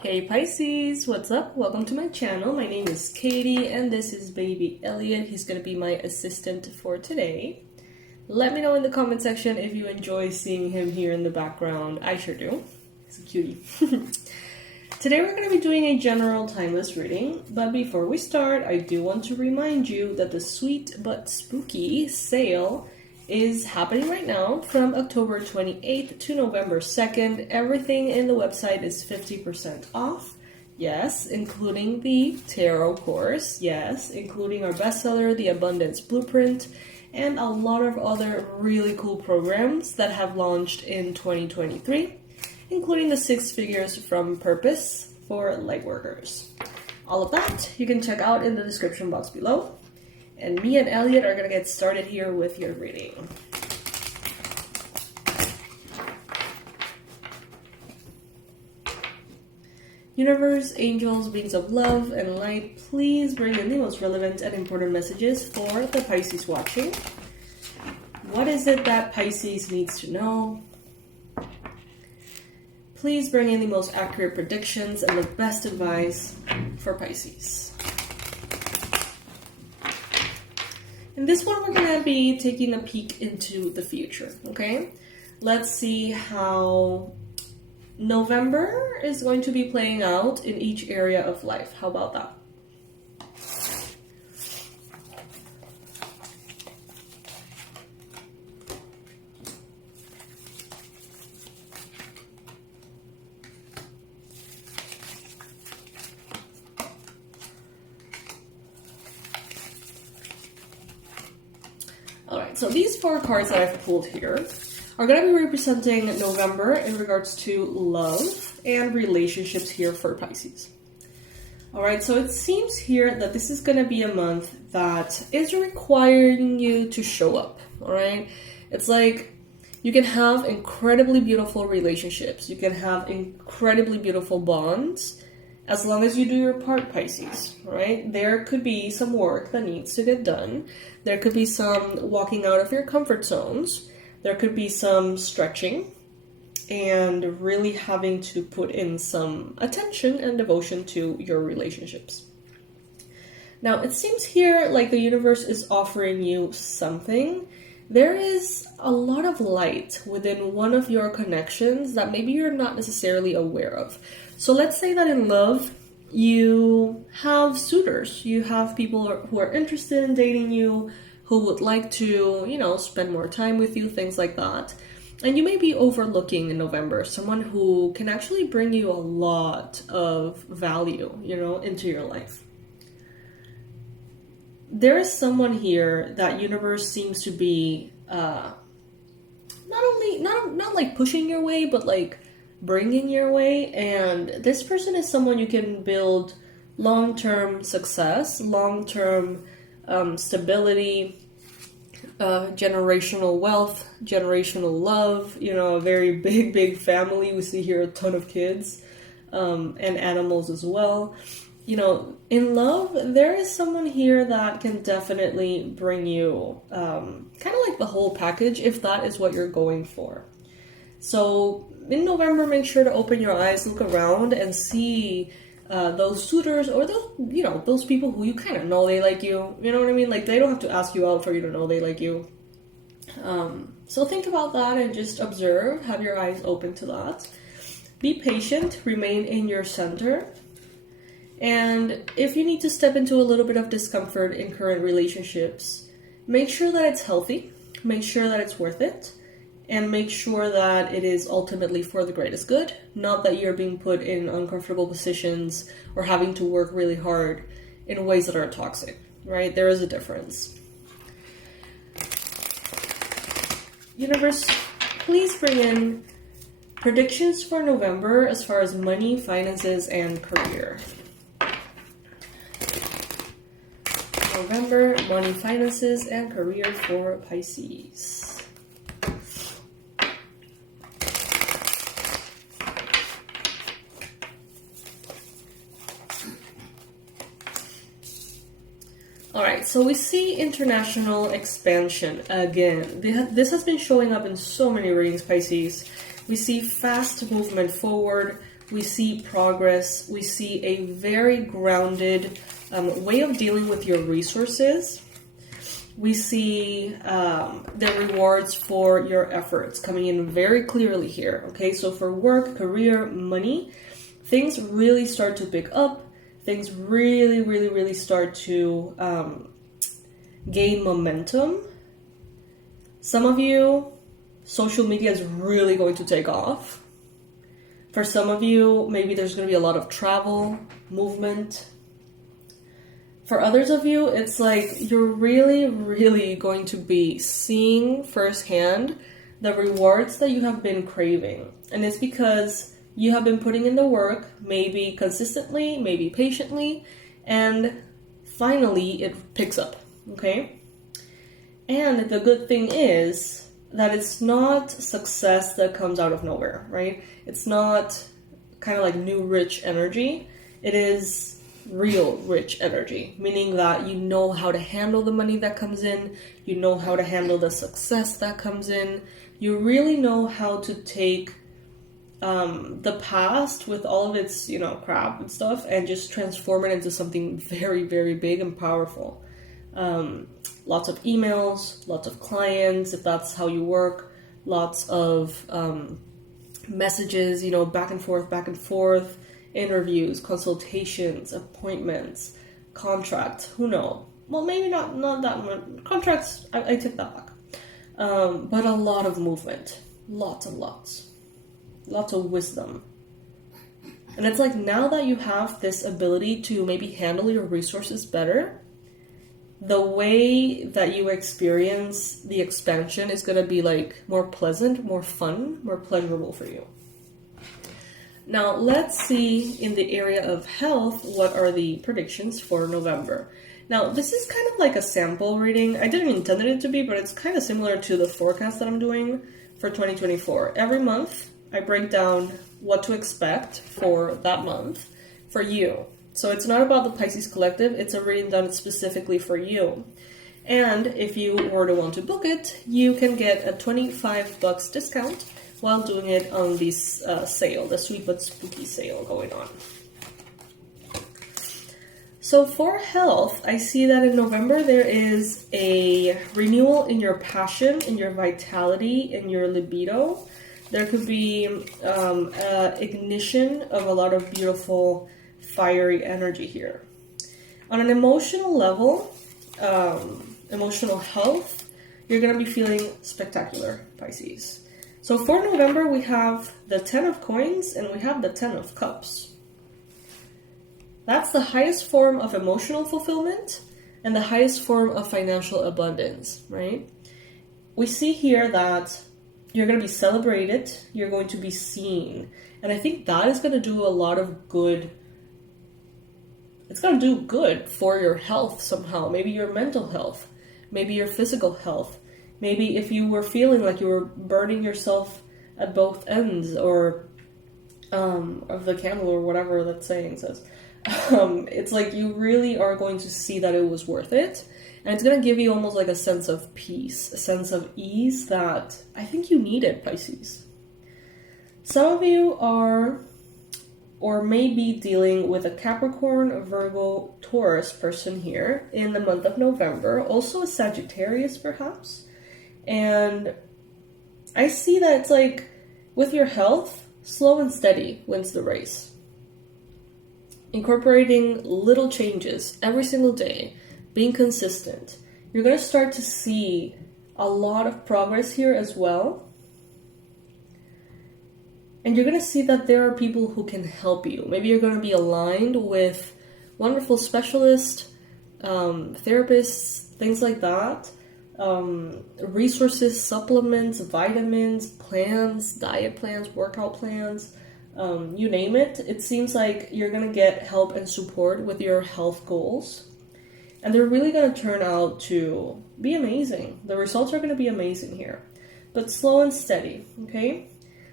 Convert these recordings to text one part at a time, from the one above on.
Hey Pisces, what's up? Welcome to my channel. My name is Katie and this is baby Elliot. He's going to be my assistant for today. Let me know in the comment section if you enjoy seeing him here in the background. I sure do. He's a cutie. Today we're going to be doing a general timeless reading, but before we start, I do want to remind you that the Sweet But Spooky sale is happening right now from October 28th to November 2nd. Everything in the website is 50% off. Yes, including the tarot course. Yes, including our bestseller, The Abundance Blueprint, and a lot of other really cool programs that have launched in 2023, including the 6 figures from Purpose for Lightworkers. All of that you can check out in the description box below. And me and Elliot are going to get started here with your reading. Universe, angels, beings of love, and light, please bring in the most relevant and important messages for the Pisces watching. What is it that Pisces needs to know? Please bring in the most accurate predictions and the best advice for Pisces. In this one, we're going to be taking a peek into the future, okay? Let's see how November is going to be playing out in each area of life. How about that? Alright, so these 4 cards that I've pulled here are going to be representing November in regards to love and relationships here for Pisces. Alright, so it seems here that this is going to be a month that is requiring you to show up. Alright, it's like you can have incredibly beautiful relationships. You can have incredibly beautiful bonds as long as you do your part, Pisces, right? There could be some work that needs to get done. There could be some walking out of your comfort zones. There could be some stretching and really having to put in some attention and devotion to your relationships. Now, it seems here like the universe is offering you something. There is a lot of light within one of your connections that maybe you're not necessarily aware of. So let's say that in love, you have suitors. You have people who are interested in dating you, who would like to, spend more time with you, things like that. And you may be overlooking in November someone who can actually bring you a lot of value, into your life. There is someone here that universe seems to be not like pushing your way, but like bringing your way. And this person is someone you can build long-term success, long-term stability, generational wealth, generational love, a very big family. We see here a ton of kids and animals as well. In love, there is someone here that can definitely bring you kind of like the whole package if that is what you're going for. So in November, make sure to open your eyes, look around, and see those suitors or those people who you kind of know they like you. You know what I mean? Like, they don't have to ask you out for you to know they like you. So think about that and just observe. Have your eyes open to that. Be patient. Remain in your center. And if you need to step into a little bit of discomfort in current relationships, make sure that it's healthy. Make sure that it's worth it. And make sure that it is ultimately for the greatest good, not that you're being put in uncomfortable positions or having to work really hard in ways that are toxic, right? There is a difference. Universe, please bring in predictions for November as far as money, finances, and career. November, money, finances, and career for Pisces. Alright, so we see international expansion again. This has been showing up in so many readings, Pisces. We see fast movement forward, we see progress, we see a very grounded way of dealing with your resources. We see the rewards for your efforts coming in very clearly here, okay? So for work, career, money, things really start to pick up. Things really, really, really start to gain momentum. Some of you, social media is really going to take off. For some of you, maybe there's going to be a lot of travel, movement. For others of you, it's like you're really, really going to be seeing firsthand the rewards that you have been craving. And it's because you have been putting in the work, maybe consistently, maybe patiently, and finally it picks up, okay? And the good thing is that it's not success that comes out of nowhere, right? It's not kind of like new rich energy. It is real rich energy, meaning that you know how to handle the money that comes in, you know how to handle the success that comes in, you really know how to take the past with all of its, crap and stuff and just transform it into something very, very big and powerful. Lots of emails, lots of clients, if that's how you work, lots of messages, back and forth, interviews, consultations, appointments, contracts, who knows? Well, maybe not that much. Contracts, I take that back. But a lot of movement, lots and lots of wisdom. And it's like now that you have this ability to maybe handle your resources better, the way that you experience the expansion is going to be like more pleasant, more fun, more pleasurable for you. Now, let's see in the area of health, what are the predictions for November? Now, this is kind of like a sample reading. I didn't intend it to be, but it's kind of similar to the forecast that I'm doing for 2024. Every month, I break down what to expect for that month for you. So it's not about the Pisces Collective, it's a reading done specifically for you. And if you were to want to book it, you can get a $25 discount while doing it on this sale, the Sweet But Spooky sale going on. So for health, I see that in November there is a renewal in your passion, in your vitality, in your libido. There could be ignition of a lot of beautiful, fiery energy here. On an emotional level, emotional health, you're going to be feeling spectacular, Pisces. So for November, we have the 10 of coins and we have the 10 of cups. That's the highest form of emotional fulfillment and the highest form of financial abundance, right? We see here that you're going to be celebrated, you're going to be seen. And I think that is going to do a lot of good. It's going to do good for your health somehow. Maybe your mental health, maybe your physical health. Maybe if you were feeling like you were burning yourself at both ends or of the candle or whatever that saying says. It's like you really are going to see that it was worth it. And it's going to give you almost like a sense of peace, a sense of ease that I think you needed, Pisces. Some of you are or may be dealing with a Capricorn, Virgo, Taurus person here in the month of November. Also a Sagittarius, perhaps. And I see that it's like, with your health, slow and steady wins the race. Incorporating little changes every single day, being consistent. You're going to start to see a lot of progress here as well. And you're going to see that there are people who can help you. Maybe you're going to be aligned with wonderful specialists, therapists, things like that. Resources, supplements, vitamins, plans, diet plans, workout plans, you name it. It seems like you're going to get help and support with your health goals. And they're really going to turn out to be amazing. The results are going to be amazing here. But slow and steady, okay?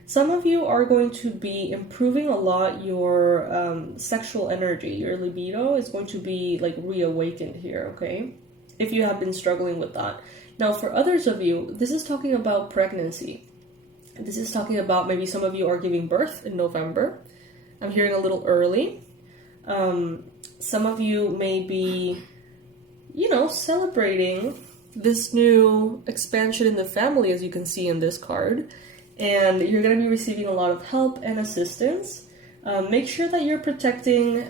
Some of you are going to be improving a lot your sexual energy. Your libido is going to be like reawakened here, okay? If you have been struggling with that. Now, for others of you, this is talking about pregnancy. This is talking about maybe some of you are giving birth in November. I'm hearing a little early. Some of you may be, celebrating this new expansion in the family, as you can see in this card. And you're going to be receiving a lot of help and assistance. Make sure that you're protecting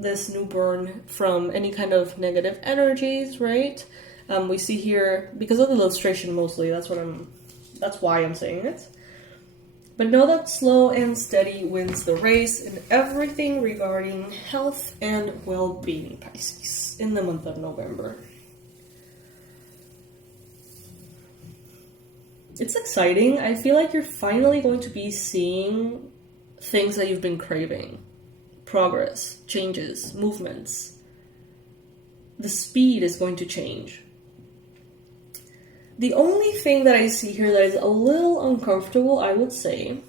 this newborn from any kind of negative energies, right? We see here, because of the illustration mostly, that's why I'm saying it. But know that slow and steady wins the race in everything regarding health and well-being, Pisces, in the month of November. It's exciting. I feel like you're finally going to be seeing things that you've been craving. Progress, changes, movements. The speed is going to change. The only thing that I see here that is a little uncomfortable, I would say,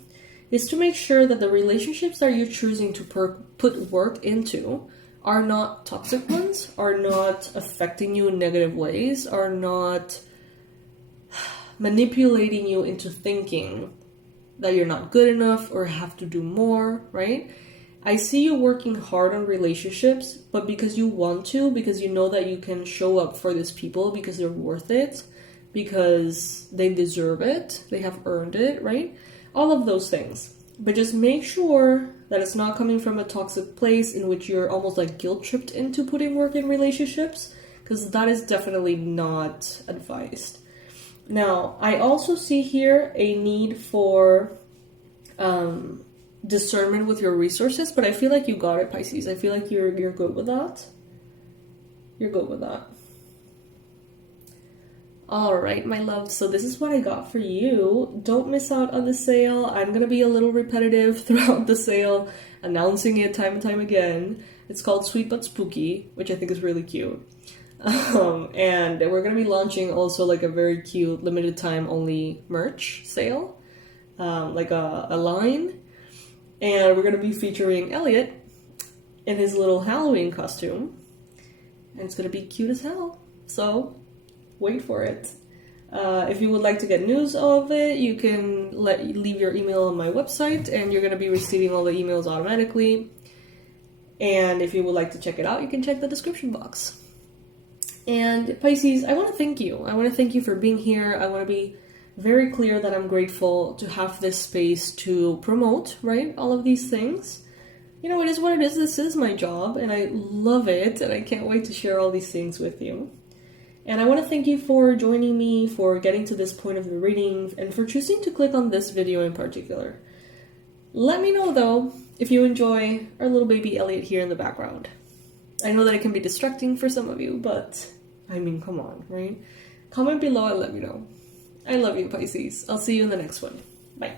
is to make sure that the relationships that you're choosing to put work into are not toxic ones, are not affecting you in negative ways, are not manipulating you into thinking that you're not good enough or have to do more, right? I see you working hard on relationships, but because you want to, because you know that you can show up for these people because they're worth it, because they deserve it, they have earned it, right? All of those things. But just make sure that it's not coming from a toxic place in which you're almost like guilt-tripped into putting work in relationships, because that is definitely not advised. Now, I also see here a need for discernment with your resources, but I feel like you got it, Pisces. I feel like you're good with that. You're good with that. Alright, my love, so this is what I got for you. Don't miss out on the sale. I'm going to be a little repetitive throughout the sale, announcing it time and time again. It's called Sweet But Spooky, which I think is really cute. And we're going to be launching also like a very cute limited time only merch sale, like a line. And we're going to be featuring Elliot in his little Halloween costume. And it's going to be cute as hell. So wait for it. If you would like to get news of it, you can leave your email on my website and you're going to be receiving all the emails automatically. And if you would like to check it out, you can check the description box. And Pisces, I want to thank you. I want to thank you for being here. I want to be very clear that I'm grateful to have this space to promote, right? All of these things. It is what it is. This is my job and I love it. And I can't wait to share all these things with you. And I want to thank you for joining me, for getting to this point of the reading, and for choosing to click on this video in particular. Let me know, though, if you enjoy our little baby Elliot here in the background. I know that it can be distracting for some of you, but, I mean, come on, right? Comment below and let me know. I love you, Pisces. I'll see you in the next one. Bye.